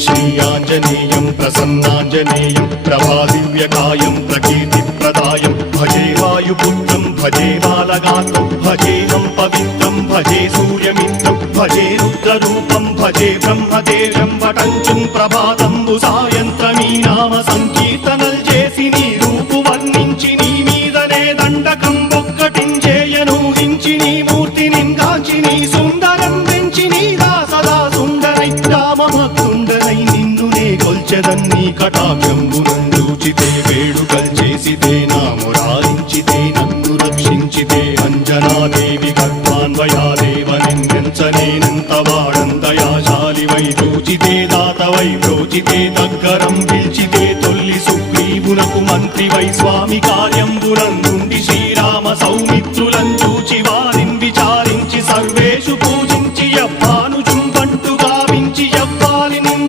श्रीयाञ्जनेयं प्रसन्नाञ्जनेयं प्रभादिव्यकायं प्रकीर्तिप्रदायं भजे वायुपुत्रं भजे बालगात्रं भजेऽहं पवित्रं भजे सूर्यमित्रं भजे रुद्ररूपं भजे ब्रह्मदेव्यं वटञ्चुं ప్రభాతంబు సాయంత్రమీ నామ సంకీర్తనల్ చేసి నీ రూపు వర్ణించి నీ మీదనే దండకం ఒక్కటించేయనూహించి నీ మూర్తిని గాంచి నీ సుందరం పెంచి నీ దాసదా సుందరై రామభక్తుండనై నిన్నునే కొల్చెదన్ని కటాక్షంబునందూచితే వేడుకల్ చేసితే నా మురారించితే నన్ను రక్షించితే అంజనాదేవి గర్భాన్వయాదేవనిందించనేనంత వాడంతయాశాలివై చూచితే దాతవై బ్రోచితే దగ్గరం పిలిచితే తొల్లి సుగ్రీవునకు మంత్రివై స్వామి కార్యంబునందుండి శ్రీరామ సౌమిత్రులం చూచి వారిని విచారించి సర్వేషు పూజ